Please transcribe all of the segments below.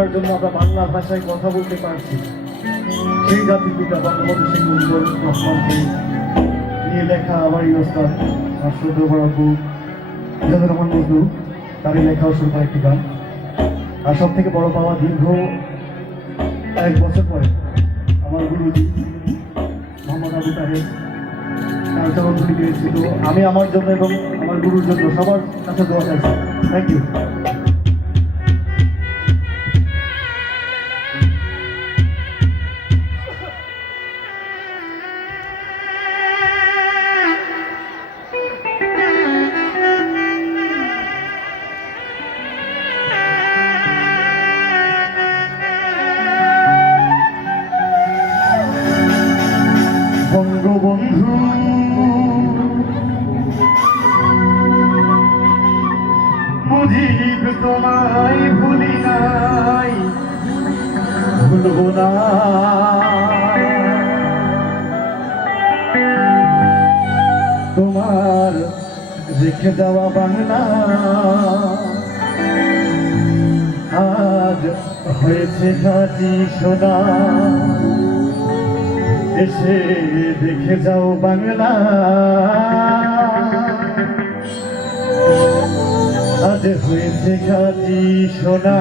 লেখার জন্য আমরা বাংলা ভাষায় কথা বলতে পারছি। সেই জাতির পিতা বঙ্গবন্ধু শেখ মুজিবুর রহমানকে নিয়ে লেখা আমার এই ওস্তাদ আশ্রদ বরাবু মিজানুর রহমান মজনু তারই লেখা সুর করা একটি গান। আর সব থেকে বড় পাওয়া দীর্ঘ এক বছর পরে আমার গুরুজি মোহাম্মদ আবু তাহের তার চরণধুলি পেয়েছিল আমি আমার জন্য এবং আমার গুরুর জন্য সবার কাছে দোয়া চাইছি। Thank you Bangabandhu. মুজিব তোমায় ভুলি নাই, ভুলব না তোমার রেখে যাওয়া বাংলা আজ হয়েছে কাজী সোনা। এসে দেখে যাও বাংলা। আজ হয়েছে কাজী সোনা।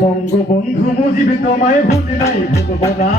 বঙ্গবন্ধু মুজিব তোমায় ভুল নাই ভুলব না।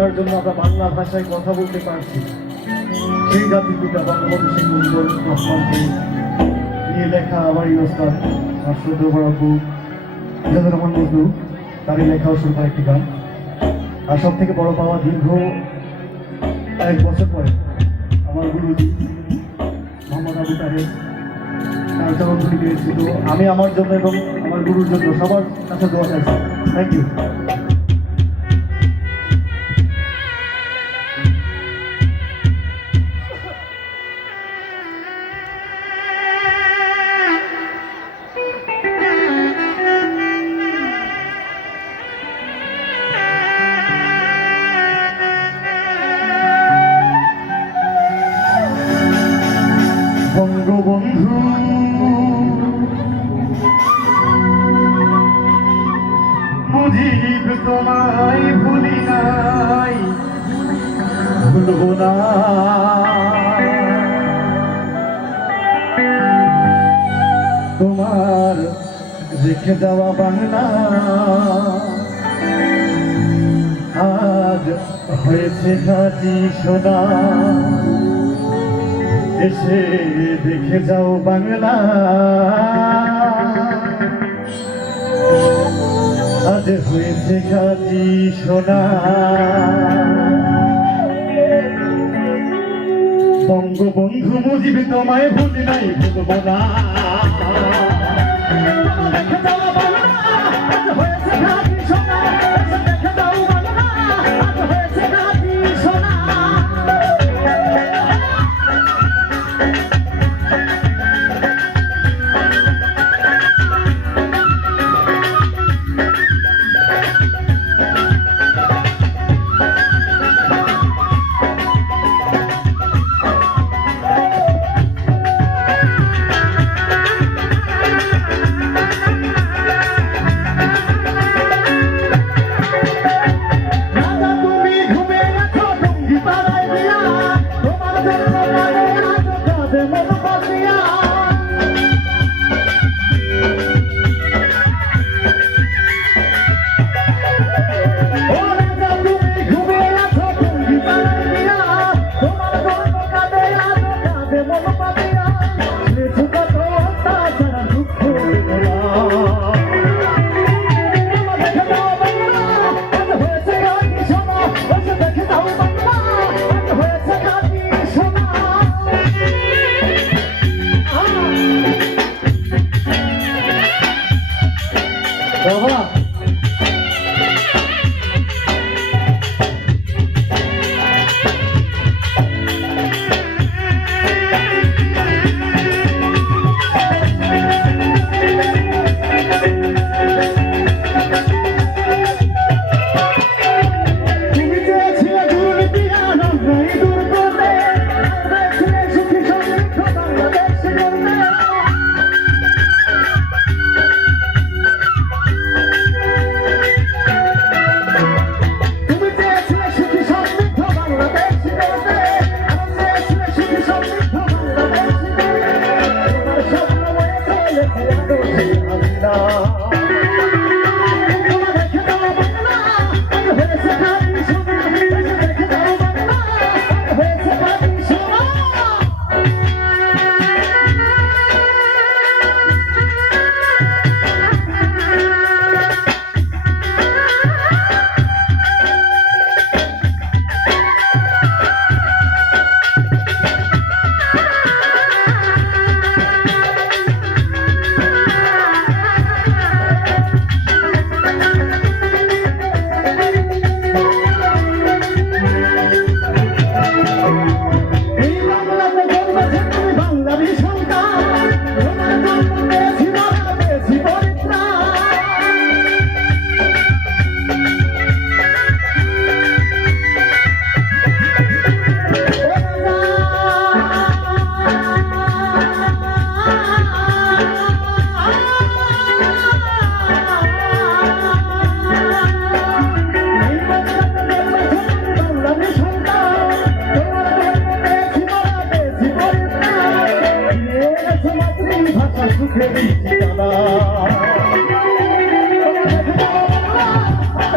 যার জন্য আমরা বাংলা ভাষায় কথা বলতে পারছি। সেই জাতির পিতা বঙ্গবন্ধু শেখ মুজিবুর রহমানকে নিয়ে লেখা আমার এই ওস্তাদ আর শ্রদ্ধা বরাবু জাদুর রহমান মজনু তারই লেখা সুর একটি গান। আর সব থেকে বড় পাওয়া দীর্ঘ এক বছর পরে আমার গুরুজি মোহাম্মদ আবু তাহের তার চরণধুলি পেয়েছি তো আমি আমার জন্য এবং আমার গুরুর জন্য সবার কাছে দোয়া চাইছি। থ্যাংক ইউ মুজিব তোমায় ভুলি নাই ভুলব না তোমার রেখে দেওয়া বাংলা আজ হয়েছে ঘাটি সোনা। এসে দেখে যাও বাংলা। আজ হয়েছে কাজি সোনা। বঙ্গবন্ধু মুজিব তোমায় ভুল নাই ভুলব না।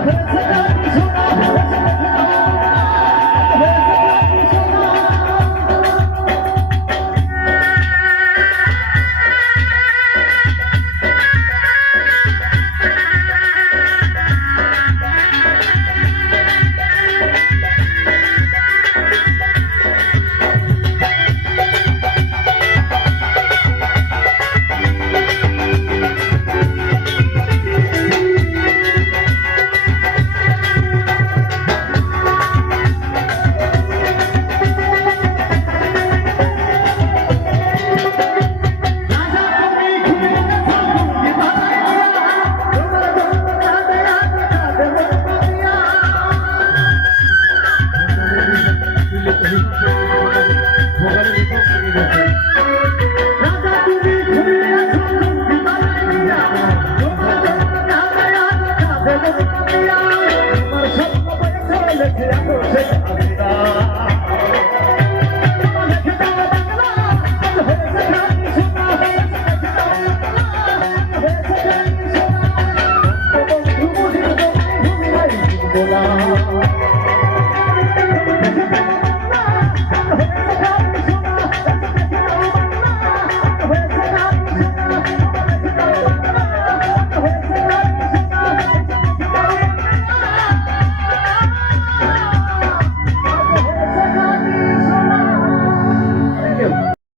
Let's